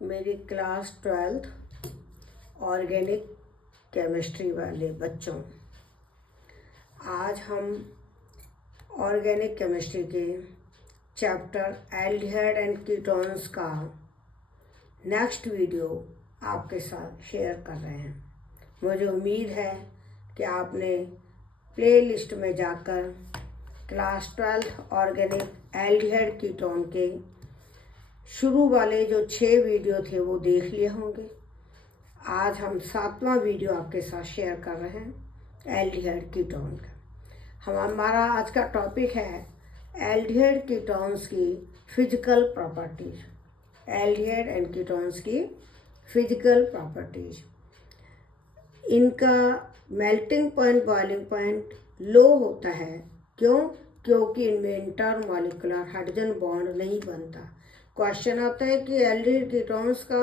मेरी class 12th organic chemistry वाले बच्चों, आज हम ऑर्गेनिक केमिस्ट्री के चैप्टर एल्डिहाइड एंड कीटोन्स का नेक्स्ट वीडियो आपके साथ शेयर कर रहे हैं। मुझे उम्मीद है कि आपने प्लेलिस्ट में जाकर class 12th organic aldehyde ketone के शुरू वाले जो 6 वीडियो थे वो देख लिए होंगे। आज हम 7वां वीडियो आपके साथ शेयर कर रहे हैं एल्डिहाइड कीटोन का। हमारा आज का टॉपिक है एल्डिहाइड कीटोन्स की physical properties. Aldehyde and ketones की फिजिकल प्रॉपर्टीज। इनका मेल्टिंग पॉइंट, बॉइलिंग पॉइंट लो होता है। क्यों? क्योंकि इनमें इंटरमॉलिक्यूलर हाइड्रोजन बॉन्ड नहीं बनता। क्वेश्चन आता है कि एल्डिहाइड कीटोन्स का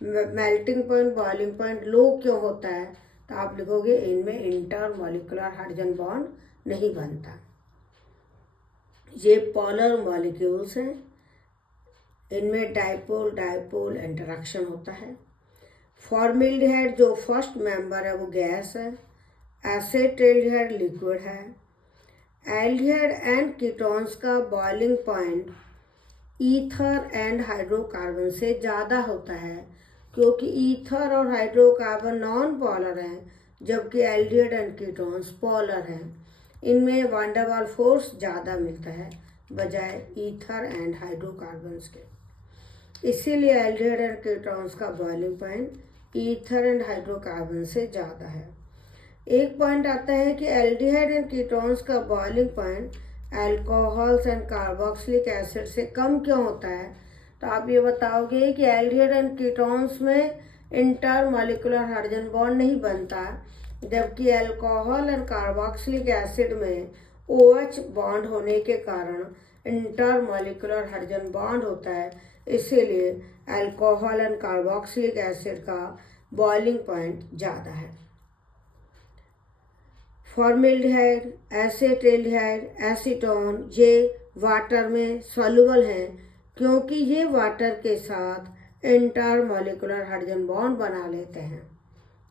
मेल्टिंग पॉइंट, बॉइलिंग पॉइंट लो क्यों होता है? तो आप लिखोगे इनमें इंटरमॉलिक्यूलर हाइड्रोजन बॉन्ड नहीं बनता। ये पोलर मॉलिक्यूल्स हैं, इनमें डाइपोल डाइपोल इंटरेक्शन होता है। फॉर्मल्डिहाइड जो फर्स्ट मेंबर है वो गैस है। एसेटल्डिहाइड लिक्विड है। एल्डिहाइड एंड कीटोन्स का boiling point ether and hydrocarbon से ज़्यादा होता है, क्योंकि ईथर और हाइड्रोकार्बन नॉन पोलर हैं, जबकि एल्डिहाइड एंड कीटोन्स पोलर हैं। इनमें वान डेर वाल्स फोर्स ज़्यादा मिलता है बजाय ईथर एंड हाइड्रोकार्बन्स के। इसीलिए एल्डिहाइड एंड कीटोन्स का boiling point ether and hydrocarbon से ज़्यादा है। एक पॉइंट आता है कि एल्डिहाइड एंड कीटोन्स का boiling point alcohols and carboxylic acid से कम क्यों होता है? तो आप ये बताओगे कि एल्डिहाइड एंड कीटोन्स में इंटरमॉलिक्यूलर हाइड्रोजन बॉन्ड नहीं बनता, जबकि अल्कोहल एंड कार्बोक्सिलिक एसिड में OH बॉन्ड होने के कारण इंटरमॉलिक्यूलर हाइड्रोजन बॉन्ड होता है। इसीलिए अल्कोहल एंड कार्बोक्सिलिक एसिड का बॉइलिंग पॉइंट ज़्यादा है। फॉर्मल्डिहाइड, एसेटल्डिहाइड, एसीटोन ये वाटर में सॉल्युबल हैं, क्योंकि ये वाटर के साथ इंटरमॉलिक्यूलर हाइड्रोजन बॉन्ड बना लेते हैं।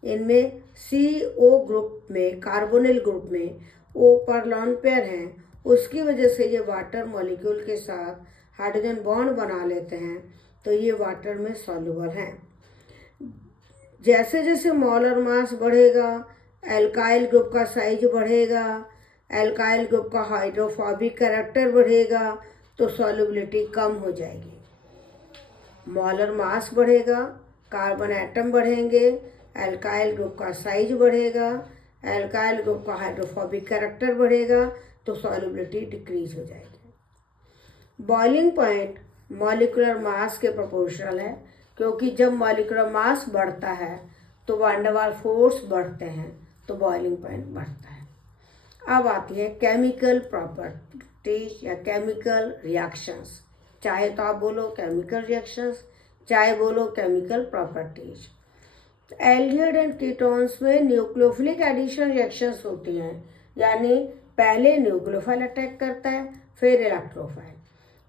इनमें CO ग्रुप में, कार्बोनिल ग्रुप में O पर लॉन पेयर हैं, उसकी वजह से ये वाटर मॉलिक्यूल के साथ हाइड्रोजन बॉन्ड बना लेते हैं, तो ये वाटर में सॉल्युबल हैं। जैसे जैसे मोलर मास बढ़ेगा, एल्काइल ग्रुप का साइज बढ़ेगा, एल्काइल ग्रुप का हाइड्रोफोबिक कैरेक्टर बढ़ेगा, तो सॉल्युबिलिटी कम हो जाएगी। मोलर मास बढ़ेगा, कार्बन एटम बढ़ेंगे, एल्काइल ग्रुप का साइज बढ़ेगा, एल्काइल ग्रुप का हाइड्रोफोबिक कैरेक्टर बढ़ेगा, तो सॉल्युबिलिटी डिक्रीज हो जाएगी। बॉइलिंग पॉइंट मॉलिक्यूलर मास के प्रोपोर्शनल है, क्योंकि जब मॉलिक्यूलर मास बढ़ता है तो वान डेर वाल्स फोर्स बढ़ते हैं, तो बॉइलिंग पॉइंट बढ़ता है। अब आती है केमिकल प्रॉपर्टीज या केमिकल रिएक्शंस। चाहे तो आप बोलो केमिकल रिएक्शंस, चाहे बोलो chemical properties. Aldehyde and ketones में न्यूक्लियोफिलिक एडिशन रिएक्शंस होती हैं, यानी पहले न्यूक्लियोफाइल अटैक करता है, फिर इलेक्ट्रोफाइल।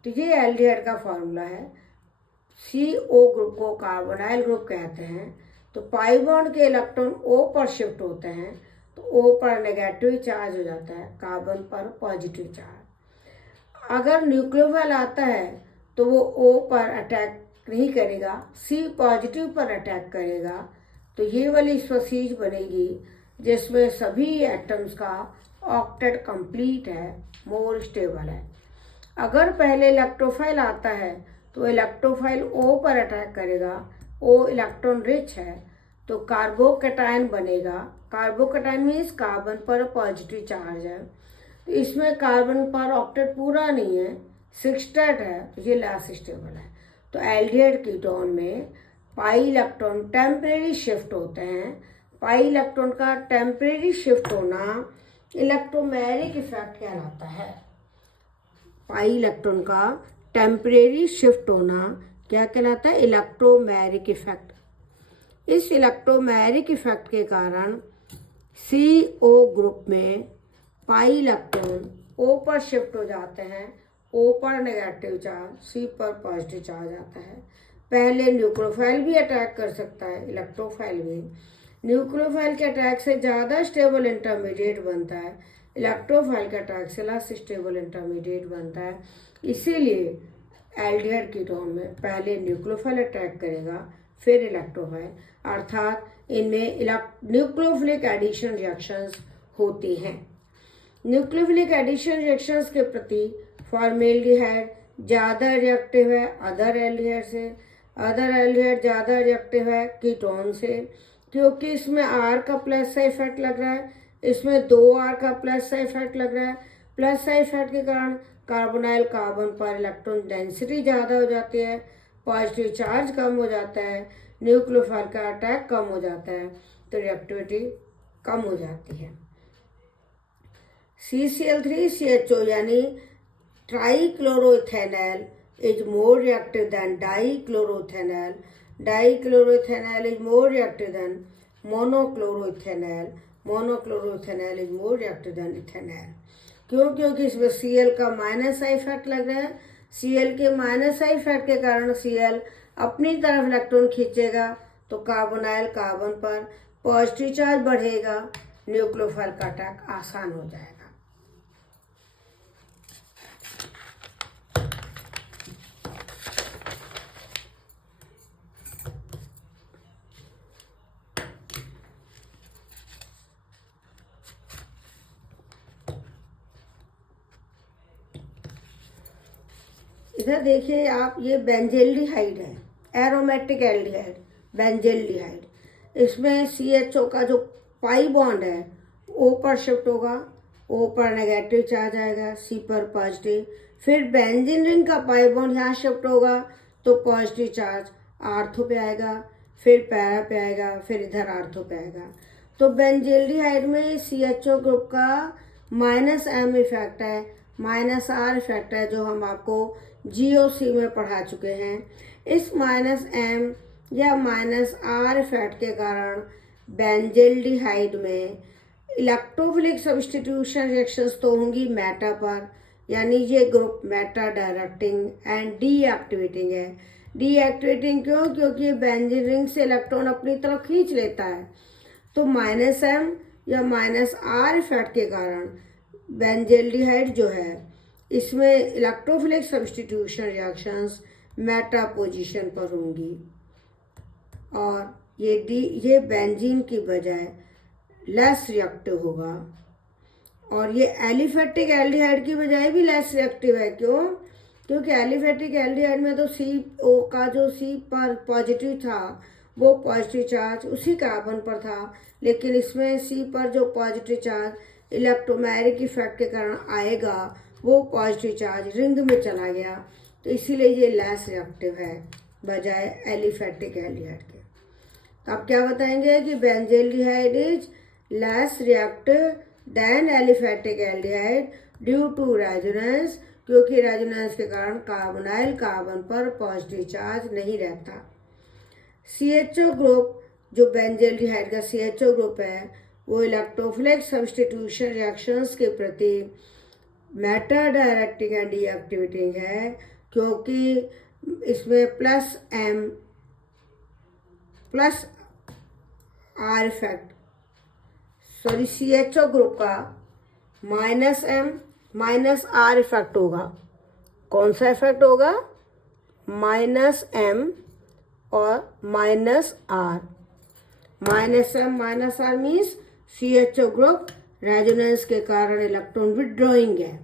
तो ये एल्डिहाइड का फॉर्मूला है। CO ग्रुप को कार्बोनाइल ग्रुप कहते हैं। तो पाई बॉन्ड के इलेक्ट्रॉन O पर शिफ्ट होते हैं, तो O पर नेगेटिव चार्ज हो जाता है, कार्बन पर पॉजिटिव चार्ज। अगर न्यूक्लियोफाइल आता है तो वो O पर अटैक नहीं करेगा, C पॉजिटिव पर अटैक करेगा, तो ये वाली स्पीशीज बनेगी जिसमें सभी एटम्स का ऑक्टेट कंप्लीट है, मोर स्टेबल है। अगर पहले इलेक्ट्रोफाइल आता है तो इलेक्ट्रोफाइल O पर अटैक करेगा, O इलेक्ट्रॉन रिच है, तो कार्बोकैटायन बनेगा। कार्बोकैटायन मीन्स कार्बन पर पॉजिटिव चार्ज है, तो इसमें कार्बन पर ऑक्टेट पूरा नहीं है, सिक्सटेट है, तो ये लेस स्टेबल है। तो एल्डिहाइड कीटोन में पाई इलेक्ट्रॉन टेम्परेरी शिफ्ट होते हैं। पाई इलेक्ट्रॉन का टेम्परेरी शिफ्ट होना इलेक्ट्रोमैग्नेटिक इफेक्ट कहलाता है। पाई इलेक्ट्रॉन का टेम्परेरी शिफ्ट होना क्या कहलाता है? Electromagnetic effect. इस इलेक्ट्रोमैग्नेटिक इफेक्ट के कारण CO ग्रुप में पाई इलेक्ट्रॉन O पर शिफ्ट हो जाते हैं, O पर नेगेटिव चार्ज, C पर पॉजिटिव चार्ज आता है, पहले न्यूक्लियोफाइल भी अटैक कर सकता है, इलेक्ट्रोफाइल भी। न्यूक्लियोफाइल के अटैक से ज़्यादा स्टेबल इंटरमीडिएट बनता है, इलेक्ट्रोफाइल के अटैक से लेस स्टेबल इंटरमीडिएट बनता है। इसीलिए एल्डिहाइड कीटोन में पहले न्यूक्लियोफाइल अटैक करेगा, फिर इलेक्ट्रोफाइल, अर्थात इनमें न्यूक्लियोफिलिक एडिशन रिएक्शंस होती हैं। न्यूक्लियोफिलिक एडिशन रिएक्शंस के प्रति फॉर्मेल्डिहाइड ज़्यादा रिएक्टिव है अदर एल्डिहाइड से, अदर एल्डिहाइड ज़्यादा रिएक्टिव है कीटोन से, क्योंकि इसमें R का प्लस का इफेक्ट लग रहा है, इसमें 2R का प्लस का इफेक्ट लग रहा है। प्लस का इफेक्ट के कारण कार्बोनाइल कार्बन पर इलेक्ट्रॉन डेंसिटी ज़्यादा हो जाती है, पॉजिटिव चार्ज कम हो जाता है, न्यूक्लियोफाइल का अटैक कम हो जाता है, तो रिएक्टिविटी कम हो जाती है। CCl3CHO यानी ट्राईक्लोरोइथेनॉल is more reactive than dichloroethanol. Dichloroethanol is more reactive than monochloroethanol. Monochloroethanol is more reactive than ethanol. क्यों? क्योंकि इसमें Cl का माइनस का इफेक्ट लग रहा है। Cl के माइनस का इफेक्ट के कारण Cl अपनी तरफ इलेक्ट्रॉन खींचेगा, तो कार्बोनाइल कार्बन पर पॉजिटिव चार्ज बढ़ेगा, न्यूक्लियोफाइल का अटैक आसान हो जाएगा। इधर देखिए आप, ये बेंजेल्डिहाइड है, एरोमेटिक एल्डिहाइड बेंजेल्डिहाइड। इसमें CHO का जो पाई बॉन्ड है O पर शिफ्ट होगा, O पर नेगेटिव चार्ज आएगा, C पर पॉजिटिव। फिर बेंजीन रिंग का पाई बॉन्ड यहाँ शिफ्ट होगा तो पॉजिटिव चार्ज आर्थो पे आएगा, फिर पैरा पे आएगा, फिर इधर आर्थो पे आएगा। तो बेंजेल्डिहाइड में CHO ग्रुप का -M इफेक्ट है, -R इफेक्ट है, जो हम आपको GOC में पढ़ा चुके हैं। इस -M या -R इफेक्ट के कारण बेंजेल्डिहाइड में इलेक्ट्रोफिलिक सब्स्टिट्यूशन रिएक्शंस तो होंगी मेटा पर, यानी ये group Meta directing and deactivating है। डीएक्टिवेटिंग क्यों? क्योंकि ये बेंजीन रिंग से इलेक्ट्रॉन अपनी तरफ खींच लेता है। तो -M या -R इफेक्ट के कारण बेंजेल्डिहाइड जो है, इसमें electrophilic substitution reactions Meta position पर होंगी, और ये बेंजीन की बजाय लेस रिएक्टिव होगा, और ये एलिफेटिक एल्डिहाइड की बजाय भी लेस रिएक्टिव है। क्यों? क्योंकि एलिफेटिक एल्डिहाइड में तो CO का जो C पर पॉजिटिव था वो पॉजिटिव चार्ज उसी कार्बन पर था, लेकिन इसमें C पर जो पॉजिटिव चार्ज इलेक्ट्रोमैग्नेटिक इफेक्ट के कारण आएगा वो पॉजिटिव चार्ज रिंग में चला गया, तो इसीलिए ये लेस रिएक्टिव है बजाय एलिफेटिक एल्डिहाइड के। तो आप क्या बताएंगे कि benzaldehyde is less reactive than aliphatic aldehyde due to resonance, क्योंकि रेजोनेंस के कारण कार्बोनाइल कार्बन पर पॉजिटिव चार्ज नहीं रहता। CHO ग्रुप, जो बेंजेल्डिहाइड का CHO ग्रुप है, वो इलेक्ट्रोफिलिक सब्स्टिट्यूशन रिएक्शंस के प्रति मेटा डायरेक्टिंग एंड डीएक्टिवेटिंग है, क्योंकि इसमें +M +R effect, CHO group का -M -R इफेक्ट होगा। कौन सा इफेक्ट होगा? -M और -R। -M -R means CHO group resonance के कारण इलेक्ट्रॉन विथड्रॉइंग है।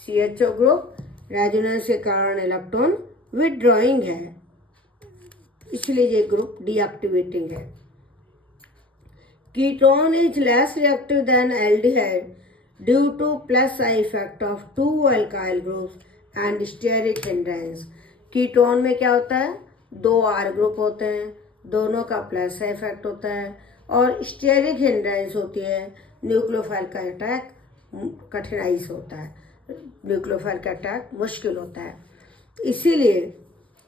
CHO ग्रुप रेजोनेंस के कारण इलेक्ट्रॉन विथड्रॉइंग है, इसलिए ये ग्रुप डीएक्टिवेटिंग है। Ketone is less reactive than aldehyde due to +I effect of 2 alkyl groups and steric hindrance. Ketone में क्या होता है? 2 R ग्रुप होते हैं, दोनों का +I इफेक्ट होता है, और स्टेरिक हिंड्रेंस होती है, न्यूक्लियोफाइल का अटैक कठिनाई से होता है, न्यूक्लियोफाइल का अटैक मुश्किल होता है, इसीलिए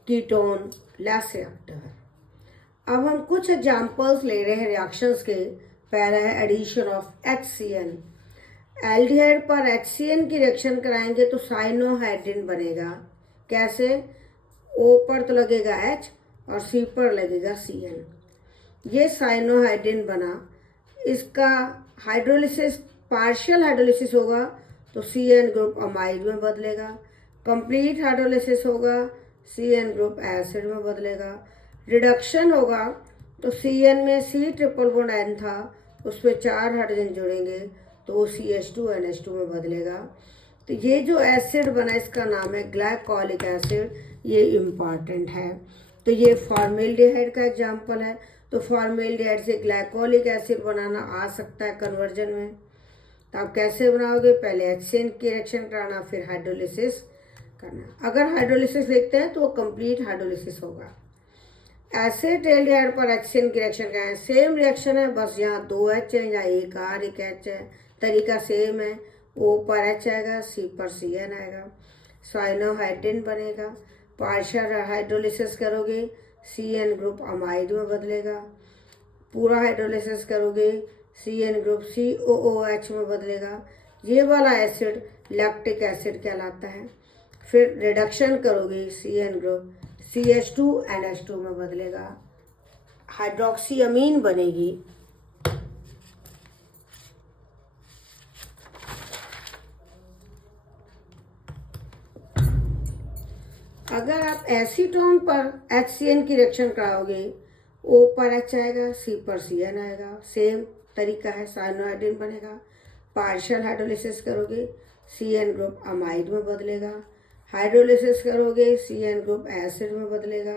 कीटोन लेस रिएक्टिव है। अब हम कुछ एग्जाम्पल्स ले रहे हैं रिएक्शंस के। पहला है एडिशन ऑफ HCN। एल्डिहाइड पर HCN की रिएक्शन कराएंगे तो साइनोहाइड्रिन बनेगा। कैसे? ओ पर तो लगेगा H और C पर लगेगा CN। ये साइनोहाइड्रिन बना, इसका हाइड्रोलिसिस पार्शियल हाइड्रोलिसिस होगा तो CN ग्रुप अमाइड में बदलेगा, कंप्लीट हाइड्रोलिसिस होगा CN ग्रुप एसिड में बदलेगा, रिडक्शन होगा तो CN में C ट्रिपल बॉन्ड N था, उस पर 4 हाइड्रोजन जुड़ेंगे तो वो CH2 NH2 में बदलेगा। तो ये जो एसिड बना इसका नाम है ग्लाइकोलिक एसिड, ये इम्पॉर्टेंट है। तो ये फॉर्मेल्डिहाइड का एग्जाम्पल है। तो फॉर्मेल्डिहाइड से ग्लाइकोलिक एसिड बनाना आ सकता है कन्वर्जन में। तो आप कैसे बनाओगे, पहले HCN की रिएक्शन कराना, फिर हाइड्रोलिसिस करना। अगर हाइड्रोलिसिस लिखते हैं तो वो कंप्लीट हाइड्रोलिसिस होगा। एसिटाल्डिहाइड पर HCN की रिएक्शन क्या है, सेम रिएक्शन है, बस यहाँ 2 H है, यहाँ एक R एक H है, तरीका सेम है। O पर H आएगा, C पर CN आएगा, साइनोहाइड्रिन बनेगा। पार्शियल हाइड्रोलिसिस करोगे CN ग्रुप अमाइड में बदलेगा, पूरा हाइड्रोलिसिस करोगे CN ग्रुप COOH में बदलेगा। ये वाला एसिड लैक्टिक एसिड कहलाता है। फिर रिडक्शन करोगे CN ग्रुप CH2 NH2 में बदलेगा, हाइड्रोक्सीअमीन बनेगी। अगर आप एसीटोन पर HCN की रिएक्शन कराओगे, O पर H आएगा, C पर CN आएगा, सेम तरीका है, साइनोहाइड्रिन बनेगा। पार्शियल हाइड्रोलिसिस करोगे CN ग्रुप अमाइड में बदलेगा, हाइड्रोलिसिस करोगे CN ग्रुप एसिड में बदलेगा,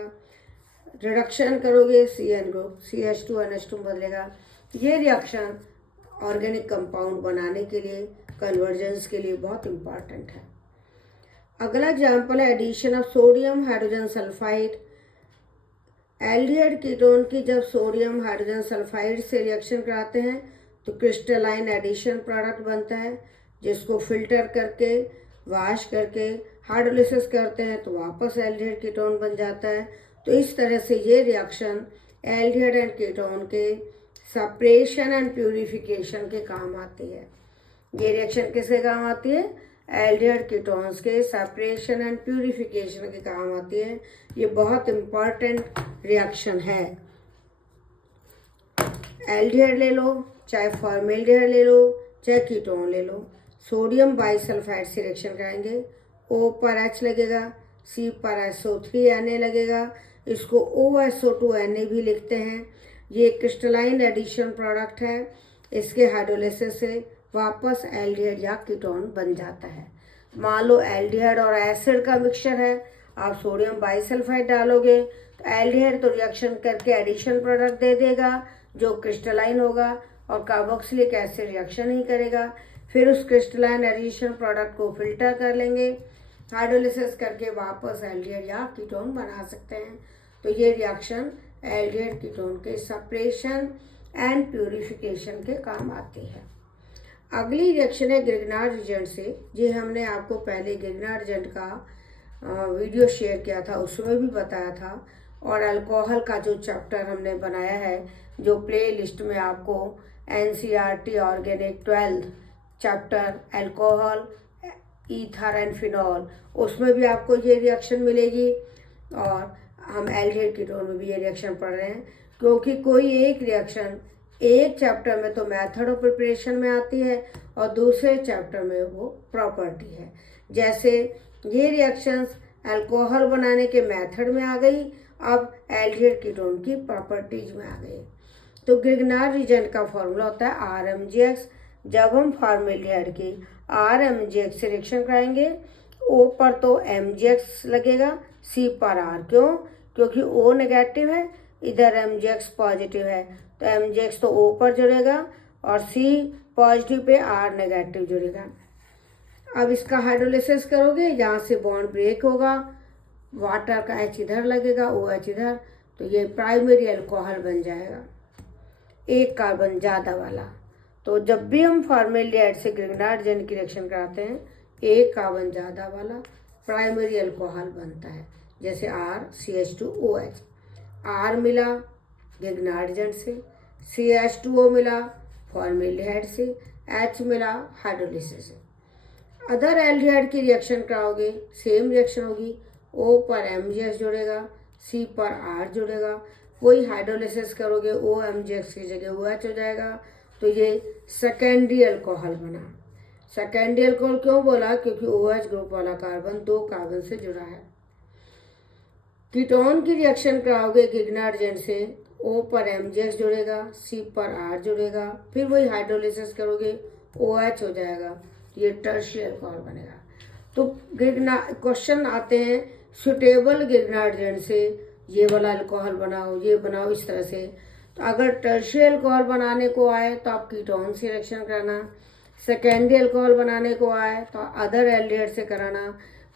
रिडक्शन करोगे CN ग्रुप CH2 NH2 में बदलेगा। ये रिएक्शन ऑर्गेनिक कंपाउंड बनाने के लिए, कन्वर्जेंस के लिए बहुत इंपॉर्टेंट है। अगला एग्जाम्पल है addition of sodium hydrogen sulphide. Aldehyde ketone की जब सोडियम हाइड्रोजन सल्फाइड से रिएक्शन कराते हैं तो क्रिस्टलाइन एडिशन प्रोडक्ट बनता है, जिसको फिल्टर करके वाश करके हाइड्रोलिसिस करते हैं तो वापस एल्डिहाइड कीटोन बन जाता है। तो इस तरह से ये रिएक्शन एल्डिहाइड एंड कीटोन के सेपरेशन एंड प्यूरिफिकेशन के काम आती है। ये रिएक्शन किसके काम आती है, एल्डिहाइड कीटोन्स के सेपरेशन एंड प्यूरिफिकेशन के काम आती है। ये बहुत इंपॉर्टेंट रिएक्शन है। एल्डिहाइड ले लो, चाहे फॉर्मेल्डिहाइड ले लो, चाहे कीटोन ले लो, सोडियम बाइसल्फाइड से रिएक्शन कराएंगे, O पर H लगेगा, C पर SO3Na लगेगा, इसको OSO2Na भी लिखते हैं। ये क्रिस्टलाइन एडिशन प्रोडक्ट है, इसके हाइड्रोलिसिस से वापस एल्डिहाइड या कीटोन बन जाता है। मान लो एल्डिहाइड और एसिड का मिक्सचर है, आप सोडियम बाइसल्फाइड डालोगे तो एल्डिहाइड तो रिएक्शन करके एडिशन प्रोडक्ट दे देगा जो क्रिस्टलाइन होगा, और कार्बोक्सिलिक एसिड रिएक्शन ही करेगा। फिर उस क्रिस्टलाइन एडिशन प्रोडक्ट को फिल्टर कर लेंगे, हाइड्रोलिसिस करके वापस एल्डिहाइड या कीटोन बना सकते हैं। तो ये रिएक्शन एल्डिहाइड कीटोन के सेपरेशन एंड प्यूरिफिकेशन के काम आती है। अगली रिएक्शन है ग्रिग्नार्ड रिजेंट से। ये हमने आपको पहले ग्रिग्नार्ड रिजेंट का वीडियो शेयर किया था, उसमें भी बताया था। और अल्कोहल का जो चैप्टर हमने बनाया है, जो प्ले लिस्ट में आपको NCERT organic 12 chapter alcohol ether and phenol, उसमें भी आपको ये रिएक्शन मिलेगी। और हम एल्डिहाइड कीटोन में भी ये रिएक्शन पढ़ रहे हैं, क्योंकि कोई एक रिएक्शन एक चैप्टर में तो मेथड ऑफ प्रिपरेशन में आती है और दूसरे चैप्टर में वो प्रॉपर्टी है। जैसे ये रिएक्शंस अल्कोहल बनाने के मेथड में आ गई, अब एल्डिहाइड कीटोन की प्रॉपर्टीज में आ गई। तो ग्रिग्नार्ड रिजेंट का फॉर्मूला होता है RMgX। जब हम फॉर्मेल्डिहाइड की RMgX से रिएक्शन कराएंगे, O पर तो MgX लगेगा, C पर R। क्यों? क्योंकि O नेगेटिव है, इधर MgX पॉजिटिव है, तो MgX तो O पर जुड़ेगा और C positive pay R negative जुड़ेगा। अब इसका हाइड्रोलिसिस करोगे, यहाँ से बॉन्ड ब्रेक होगा, वाटर का H इधर लगेगा, OH इधर, तो ये प्राइमरी अल्कोहल बन जाएगा, एक कार्बन ज़्यादा वाला। तो जब भी हम फॉर्मेल्डिहाइड से ग्रिग्नार्ड रिजेंट की रिएक्शन कराते हैं, एक कार्बन ज़्यादा वाला प्राइमरी अल्कोहल बनता है, जैसे RCH2OH। R मिला ग्रिग्नार्ड रिजेंट से, CH2O मिला फॉर्मेल्डिहाइड से, H मिला हाइड्रोलिसिस से। अदर एल्डिहाइड की रिएक्शन कराओगे, सेम रिएक्शन होगी, O पर MgX जुड़ेगा, C पर R जुड़ेगा। वही हाइड्रोलिसिस करोगे OMgX की जगह OH हो जाएगा, तो ये सेकेंडरी अल्कोहल बना। सेकेंडरी अल्कोहल क्यों बोला? क्योंकि OH ग्रुप वाला कार्बन 2 कार्बन से जुड़ा है। कीटोन की रिएक्शन कराओगे गिगनार्ड एजेंट से, O पर MgX जुड़ेगा, C पर R जुड़ेगा, फिर वही हाइड्रोलिसिस करोगे OH हो जाएगा, ये टर्शियरी अल्कोहल बनेगा। तो क्वेश्चन आते हैं सुटेबल गिगनार्ड एजेंट से ये वाला अल्कोहल बनाओ, ये बनाओ, इस तरह से। तो अगर टर्शियरी अल्कोहल बनाने को आए तो आप कीटोन से रिएक्शन कराना, सेकेंडरी अल्कोहल बनाने को आए तो अदर एल्डिहाइड से कराना,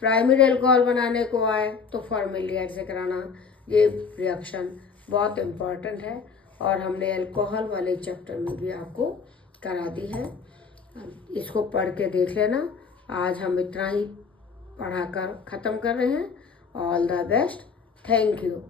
प्राइमरी अल्कोहल बनाने को आए तो फॉर्मेल्डिहाइड से कराना। ये रिएक्शन बहुत इम्पॉर्टेंट है और हमने अल्कोहल वाले चैप्टर में भी आपको करा दी है। इसको पढ़ के देख लेना। आज हम इतना ही पढ़ाकर ख़त्म कर रहे हैं। All the best, thank you.